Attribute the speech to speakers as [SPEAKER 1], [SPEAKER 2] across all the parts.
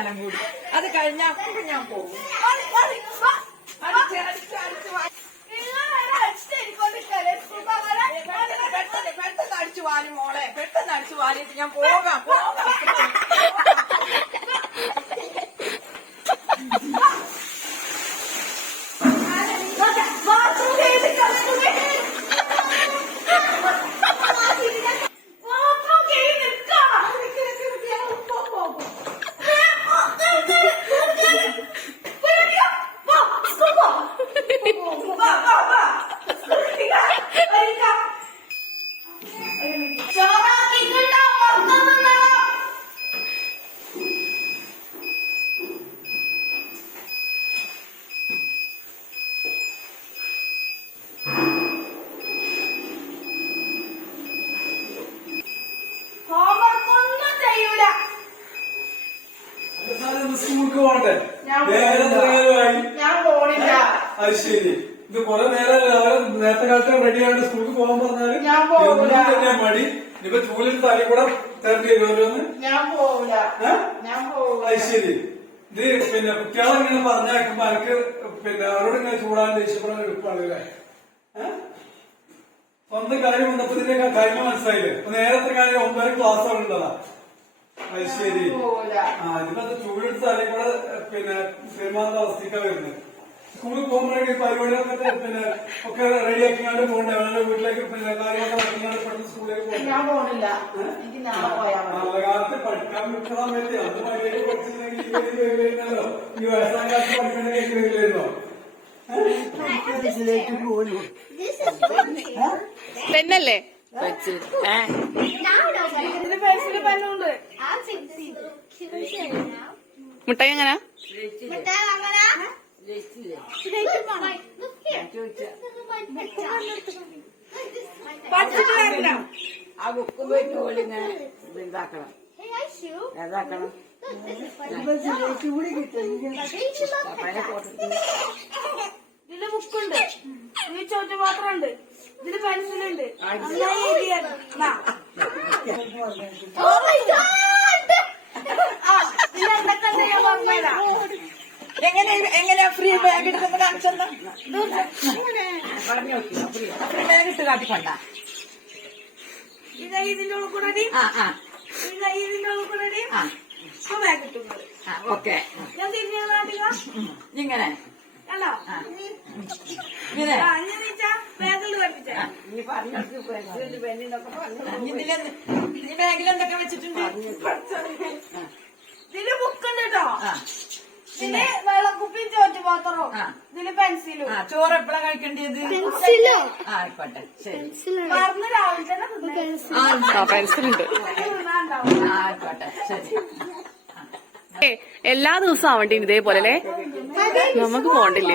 [SPEAKER 1] സ്ഥലം കൂടി അത് കഴിഞ്ഞ ഞാൻ പോകും പെട്ടെന്ന് അടിച്ചു വാരി മോളെ പെട്ടെന്ന് അടിച്ചു വാരിയിട്ട് ഞാൻ പോകാം പോകാം
[SPEAKER 2] നിങ്ങൾക്ക് വേണ്ടേ
[SPEAKER 3] നേരം ആയി
[SPEAKER 2] അത് ശരി ഇത് കൊറേ നേരം നേരത്തെ കാലത്തെ റെഡി ആയിട്ട് സ്കൂളിൽ പോകാൻ
[SPEAKER 3] പറഞ്ഞാല്
[SPEAKER 2] തന്നെ മടി ഇപ്പൊ ചൂലിന് തലി കൂടെ തിരക്കി
[SPEAKER 3] ഓരോന്ന്
[SPEAKER 2] അത് ശരി ഇത് പിന്നെ കുട്ടികളെ ഇങ്ങനെ പറഞ്ഞേക്കുമ്പോ എനിക്ക് പിന്നെ അവരോട് ഇങ്ങനെ ചൂടാൻ ദേഷ്യപ്പെടാൻ എടുപ്പാണല്ലേ സ്വന്തം കാര്യം വന്നപ്പോഴത്തേക്കാ കാര്യങ്ങൾ മനസ്സിലായില്ലേ നേരത്തെ കാര്യം ഒമ്പത് ക്ലാസ് അവിടെ ഉണ്ടാവാം അയശ്ശേരി ആ ഇതിനകത്ത് ചൂടെടുത്താലേ കൂടെ പിന്നെ സിനിമാന്ത അവസ്ഥക്കാ വരുന്നത് സ്കൂളിൽ പോകുമ്പോഴേ പരിപാടി വന്നിട്ട് പിന്നെ ഒക്കെ റെഡിയാക്കിയാണ്ട് പോകണ്ടേ അവരുടെ വീട്ടിലേക്ക് പിന്നെ കാര്യങ്ങളൊക്കെ സ്കൂളിലേക്ക്
[SPEAKER 3] പോകണ്ട
[SPEAKER 2] കാലത്ത് പഠിക്കാൻ വിട്ടാൻ പറ്റി അത് മഴയിലേക്ക് പഠിച്ചില്ലെങ്കിൽ ഈ വയസ്സാം കാലത്ത് പഠിക്കണമെങ്കിൽ വരില്ലല്ലോ
[SPEAKER 4] പെണ്ണല്ലേ മുട്ടായി എങ്ങനെ
[SPEAKER 3] ഇതില് ബുക്കുണ്ട് ഈ ചോദ്യം മാത്രണ്ട് ഇതില് പെൻസിലുണ്ട് എഴുതിയാണ് oh my god! ah, ilang na kasi yung wag mo na?
[SPEAKER 1] Engene, engene free ba? Agad ka mag-answer na? Doon sa...
[SPEAKER 5] Parang yung free.
[SPEAKER 1] Free ba yung ito natin pa na?
[SPEAKER 3] Pinahinin nyo ko na rin? Ah, ah. Pinahinin nyo ko na rin? Ah. Kung may gusto mo rin. Ah, okay. Yung din nyo natin ha? Yung gano'n? Alam. Ah. Yung gano'n? Ah, yung gano'n.
[SPEAKER 1] ബാഗിലെന്തൊക്കെ വെച്ചിട്ടുണ്ട്
[SPEAKER 3] ഇതില് ബുക്കുണ്ട് കേട്ടോ പിന്നെ വെള്ളക്കുപ്പിയും ചോറ്റ് പാത്രവും ഇതില്
[SPEAKER 1] ചോറ് എപ്പോഴാ കഴിക്കേണ്ടത് ആയിക്കോട്ടെ പെൻസിലുണ്ട് ആയിക്കോട്ടെ ശരി
[SPEAKER 4] എല്ലാ ദിവസവും ആവണ്ടി ഇതേപോലെ നമുക്ക് പോണ്ടില്ലേ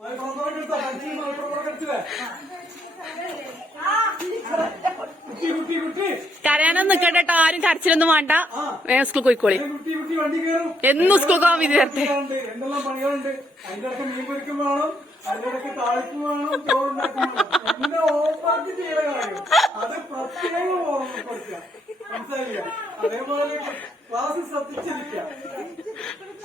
[SPEAKER 3] കരയാനൊന്നും
[SPEAKER 4] നിക്കട്ടെ കേട്ടോ ആരും കരച്ചിലൊന്നും വേണ്ട വേറെ സ്കൂൾ പോയിക്കോളി എന്നും സ്കൂൾ പോകാൻ വിചാരത്തെ
[SPEAKER 2] അതേപോലെ ക്ലാസ് ശ്രദ്ധിച്ചിരിക്കാം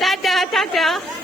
[SPEAKER 4] 大家，大家。